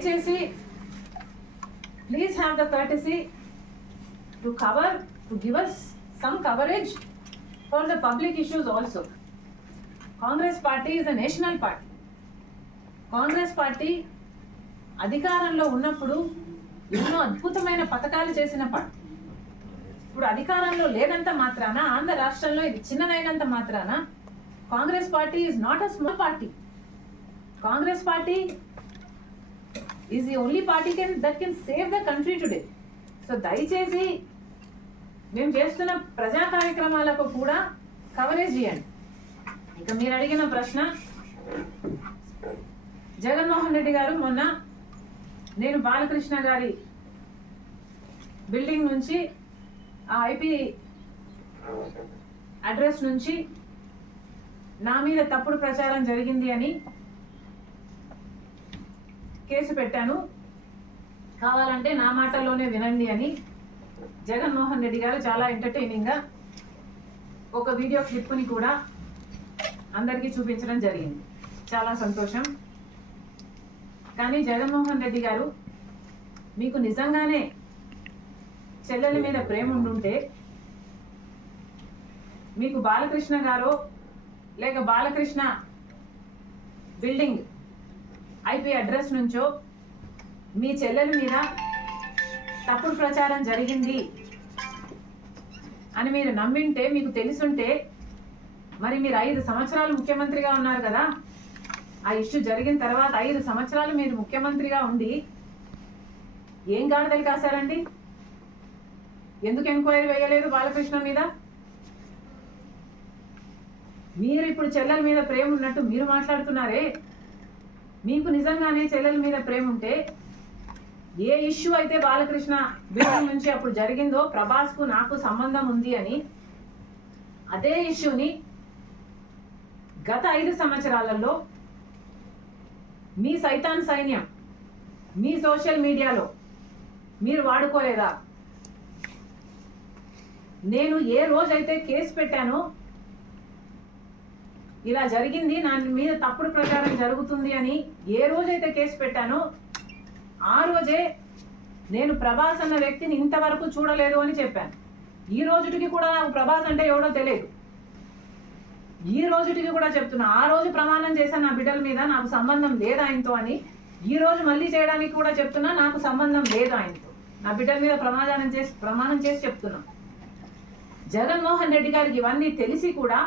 దయచేసి please have the courtesy to give us some coverage for the public issues also. Congress party is a national party. Congress party అధికారంలో ఉన్నప్పుడు ఎన్నో అద్భుతమైన పథకాలు చేసిన పార్టీ. ఇప్పుడు అధికారంలో లేనంత మాత్రాన, ఆంధ్ర రాష్ట్రంలో ఇది చిన్నదైనంత మాత్రాన Congress party is not a small party. Congress party is the only party that can save the country today. So దయచేసి మేము చేస్తున్న ప్రజా కార్యక్రమాలకు కూడా కవరేజ్ చేయండి. ఇక మీరు అడిగిన ప్రశ్న, జగన్మోహన్ రెడ్డి గారు మొన్న నేను బాలకృష్ణ గారి బిల్డింగ్ నుంచి ఆ ఐపీ అడ్రస్ నుంచి నా మీద తప్పుడు ప్రచారం జరిగింది అని కేసు పెట్టాను, కావాలంటే నా మాటల్లోనే వినండి అని జగన్మోహన్ రెడ్డి గారు చాలా ఎంటర్టైనింగ్గా ఒక వీడియో క్లిప్ని కూడా అందరికీ చూపించడం జరిగింది. చాలా సంతోషం. కానీ జగన్మోహన్ రెడ్డి గారు, మీకు నిజంగానే చెల్లెల మీద ప్రేమ ఉండుంటే మీకు బాలకృష్ణ గారో లేక బాలకృష్ణ బిల్డింగ్ ఐపీ అడ్రస్ నుంచో మీ చెల్లెల మీద తప్పుడు ప్రచారం జరిగింది అని మీరు నమ్మింటే, మీకు తెలుసుంటే, మరి మీరు 5 సంవత్సరాలు ముఖ్యమంత్రిగా ఉన్నారు కదా. ఆ ఇష్యూ జరిగిన తర్వాత 5 సంవత్సరాలు మీరు ముఖ్యమంత్రిగా ఉండి ఏం గాడిదలు కాశారండి? ఎందుకు ఎంక్వైరీ వేయలేదు బాలకృష్ణ మీద? మీరు ఇప్పుడు చెల్లెల మీద ప్రేమ ఉన్నట్టు మీరు మాట్లాడుతున్నారే. మీకు నిజంగానే చెల్లెల మీద ప్రేమ ఉంటే ఏ ఇష్యూ అయితే బాలకృష్ణ బిల్డింగ్ నుంచి అప్పుడు జరిగిందో, ప్రభాస్కు నాకు సంబంధం ఉంది అని, అదే ఇష్యూని గత 5 సంవత్సరాలలో మీ సైతాన్ సైన్యం మీ సోషల్ మీడియాలో మీరు వాడుకోలేదా? నేను ఏ రోజైతే కేసు పెట్టానో, ఇలా జరిగింది, నా మీద తప్పుడు ప్రచారం జరుగుతుంది అని ఏ రోజైతే కేసు పెట్టానో, ఆ రోజే నేను ప్రభాస్ అన్న వ్యక్తిని ఇంతవరకు చూడలేదు అని చెప్పాను. ఈ రోజుటికి కూడా నాకు ప్రభాస్ అంటే ఎవడో తెలియదు. ఈ రోజుటికి కూడా చెప్తున్నా, ఆ రోజు ప్రమాణం చేశాను నా బిడ్డల మీద నాకు సంబంధం లేదు ఆయనతో అని. ఈ రోజు మళ్ళీ చేయడానికి కూడా చెప్తున్నా, నాకు సంబంధం లేదు ఆయనతో. నా బిడ్డల మీద ప్రమాణం చేసి చెప్తున్నా. జగన్మోహన్ రెడ్డి గారికి ఇవన్నీ తెలిసి కూడా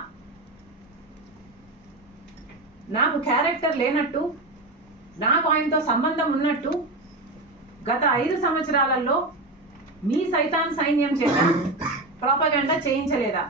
నాకు క్యారెక్టర్ లేనట్టు, నాకు ఆయనతో సంబంధం ఉన్నట్టు గత 5 సంవత్సరాలలో మీ సైతాన్ సైన్యం చేత ప్రోపగండా చేయించలేదా?